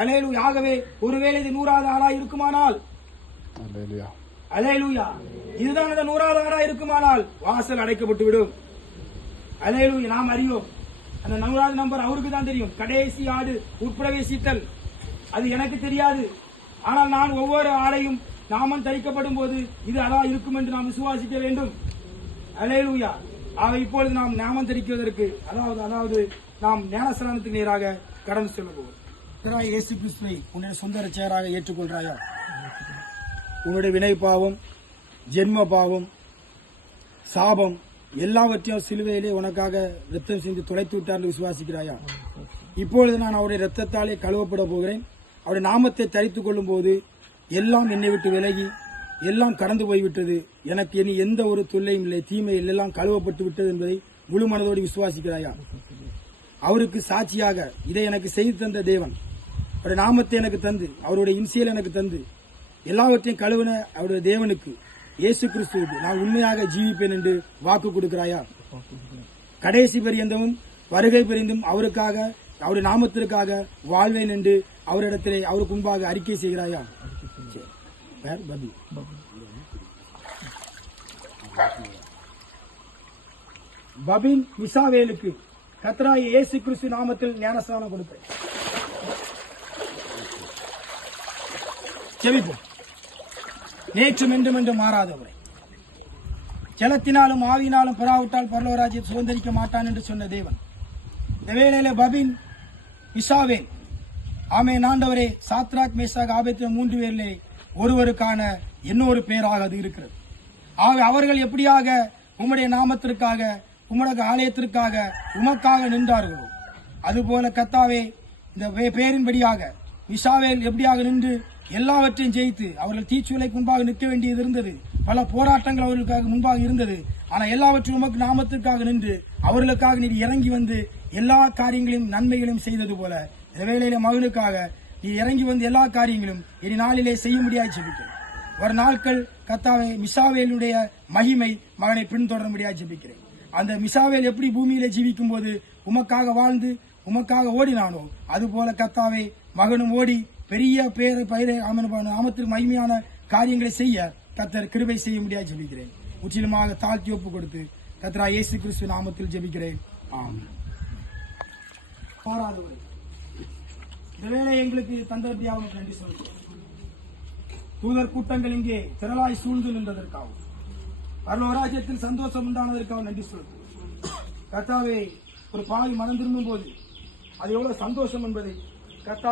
அல்லேலூயா. ஆகவே ஒருவேளை இது 100வது ஆடா இருக்குமானால், அல்லேலூயா, இதுதான் அந்த 100வது ஆடா இருக்குமானால் வாசல் அடைக்கப்பட்டு விடும். அல்லேலூயா. நாம் அறிவோம், அந்த 100வது நம்பர் அவருக்கு தான் தெரியும். கடைசி ஆடு உட்பிரவேசித்தல் அது எனக்கு தெரியாது. ஆனால் நான் ஒவ்வொரு ஆடையும் நாமம் தரிக்கப்படும் போது இது அதான் இருக்கும் என்று நாம் விசுவாசிக்க வேண்டும். அல்லேலூயா. இப்பொழுது நாம் நாமம் தரிக்குவதற்கு அதாவது நாம் ஞானஸ்நானத்துக்கு நேராக கடந்து செல்ல போவோம். இயேசு கிறிஸ்துவை உன்னுடைய சொந்த ரட்சகராக ஏற்றுக்கொள்றாயா? உன்னுடைய வினை பாவம், ஜென்ம பாவம், சாபம் எல்லாவற்றையும் சிலுவையிலே உனக்காக ரத்தம் செஞ்சு தொலைத்து விட்டார் விசுவாசிக்கிறாயா? இப்பொழுது நான் அவருடைய ரத்தத்தாலே கழுவப்பட போகிறேன். அவருடைய நாமத்தை தரித்துக் கொள்ளும் போது எல்லாம் என்னை விட்டு விலகி எல்லாம் கடந்து போய்விட்டது, எனக்கு இனி எந்த ஒரு தொல்லையும் இல்லை, தீமையில் எல்லாம் கழுவப்பட்டு விட்டது என்பதை முழு மனதோடு விசுவாசிக்கிறாயா? அவருக்கு சாட்சியாக இதை எனக்கு செய்து தந்த தேவன் அவருடைய நாமத்தை எனக்கு தந்து அவருடைய இன்சியல் எனக்கு தந்து எல்லாவற்றையும் கழுவின அவருடைய தேவனுக்கு இயேசு கிறிஸ்துவுக்கு நான் உண்மையாக ஜீவிப்பேன் என்று வாக்கு கொடுக்கிறாயா? கடைசி பரியந்தமும் வருகை பரிந்தும் அவருக்காக அவருடைய நாமத்திற்காக வாழ்வேன் என்று அவரிடத்திலே அவருக்கு முன்பாக அறிக்கை செய்கிறாயா? பபின் மிசாவேலுக்கு கர்த்தராகிய இயேசு கிறிஸ்து நாமத்தில் ஞானஸ்நானம் கொடுப்பேன். செபிப்போம். நேற்றும் என்றும் என்று மாறாதவரை ஜலத்தினாலும் ஆவியினாலும் பெறாவிட்டால் பரலோகராஜ்யத்தை சுதந்திரிக்க மாட்டான் என்று சொன்ன தேவன் இந்த வேளையிலே பபின் மிசாவேல் ஆமென் ஆண்டவரே, சாத்ராக் மேஷாக் ஆபேத்நேகோ 3 பேரிலே ஒருவருக்கான இன்னொரு பெயராக அது இருக்கிறது. அவர்கள் எப்படியாக உம்முடைய நாமத்திற்காக உம்முடைய ஆலயத்திற்காக உமக்காக நின்றார்களோ அதுபோல கர்த்தாவே இந்த பெயரின்படியாக மிசாவேல் எப்படியாக நின்று எல்லாவற்றையும் ஜெயித்து அவர்கள் தீச்சுளைக்கு முன்பாக நிற்க வேண்டியது இருந்தது. பல போராட்டங்கள் அவர்களுக்காக முன்பாக இருந்தது. ஆனால் எல்லாவற்றையும் உமக்கு நாமத்திற்காக நின்று அவர்களுக்காக நீர் இறங்கி வந்து எல்லா காரியங்களையும் நன்மைகளையும் செய்தது போல இந்த வேளையில மகனுக்காக நீ இறங்கி வந்து எல்லா காரியங்களும் இனி நாளிலே செய்ய முடியாது ஜெபிக்கிறேன். ஒரு நாட்கள் கர்த்தாவே மிசாவேலுடைய மகிமை மகனை பின்தொடர முடியாது ஜெபிக்கிறேன். அந்த மிசாவேல் எப்படி பூமியிலே ஜீவிக்கும் போது உமக்காக வாழ்ந்து உமக்காக ஓடினானோ அதுபோல கர்த்தாவே மகனும் ஓடி பெரிய பெயரை நாமத்திற்கு மகிமையான காரியங்களை செய்ய கர்த்தர் கிருபை செய்ய முடியாது ஜெபிக்கிறேன். முற்றிலுமாக தாழ்த்தி ஒப்பு கொடுத்து கர்த்தரா இயேசு கிறிஸ்து நாமத்தில் ஜெபிக்கிறேன். ஆமென். இந்த வேளை எங்களுக்கு தந்தபடியாக நன்றி சொல்கிறேன். தூதர் கூட்டங்கள் இங்கே திரளாய் சூழ்ந்து நின்றதற்காகவும் பரலோகராஜ்யத்தில் சந்தோஷம் உண்டானதற்காக நன்றி சொல்கிறேன். கர்த்தாவே, ஒரு பாவி மனம் திரும்பும் போது அது எவ்வளவு சந்தோஷம் என்பதை கர்த்தா